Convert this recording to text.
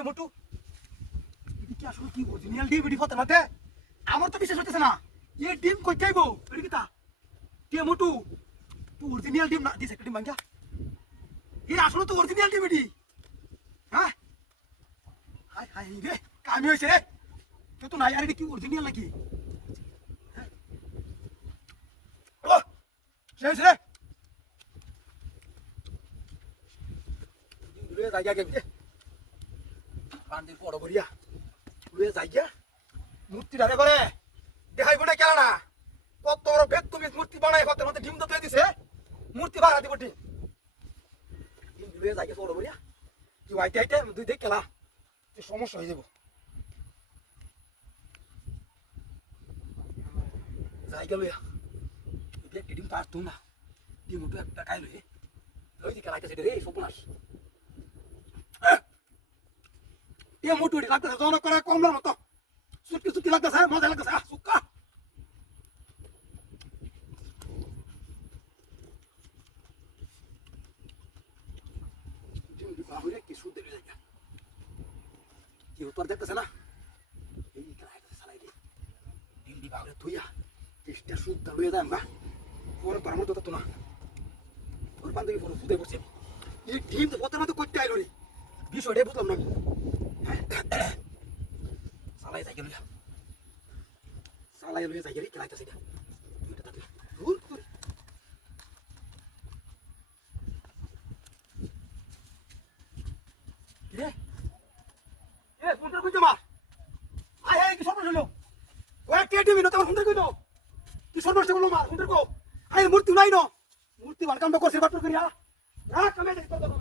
কে মোটু এটা কি আসলে কি অরিজিনাল ডিম এডি ফতে মাতে আমার তো বিশ্বাস হচ্ছে না এই ডিম কই যাইবো এডি কিতা কে মোটু তুই অরিজিনাল ডিম না দিস একটা ডিম ভাঙ্গা এই আসলে তো অরিজিনাল ডিম এডি হ্যাঁ হাই হাই রে কামি হইছে রে তুই তো নাই আর এটা কি অরিজিনাল নাকি ও শেষ রে লুয়ে জায়গা গেছে বান্দির বড় বড়িয়া লুয়ে জায়গা মূর্তি ধারে করে দেখাইব না কেন না কত বড় বেদ তুমি মূর্তি বানাই কত মধ্যে ডিম তো দিছে মূর্তি বাড়া দিব ডিম লুয়ে জায়গা বড় বড়িয়া তুই আইতে আইতে দুই দেখ খেলা তুই সমস্যা হয়ে যাব জায়গা লইয়া এটা ডিম পারতো না ডিম তো একটা খাই লই লই দি খেলাইতেছে রে সপনাস ये मोटू लगता है दोनों करा कम ना मत सुटकी सुटकी लगता है मजा लगता है सुक्का जिम भी बाबू रे की सूद दे जाएगा ये ऊपर देखता है ना ये कराएगा साला ये जिम भी बाबू रे तू या इसका सूद दे जाएगा ना और परमो तो ना और बंदे की फोन सूदे बसे ये टीम तो बहुत मत कोई टाइल रे 20 डे बुतलम ना सालाई जायगा लुया सालाई लुया जायगा रे खेलाइताছে এটা এটা তাতে ভুল করে রে এ ফোনটা কই জমা আয় আয় কি সর্বনাশ হলো ওই কেডি মিনো তোমার ফোনটা কই দাও কি সর্বনাশ হলো মার ফোনটা কো আয় মূর্তি নাই ন মূর্তি বারকাম করছে বাট করিয়া রাখ আমি দেখতে পাবো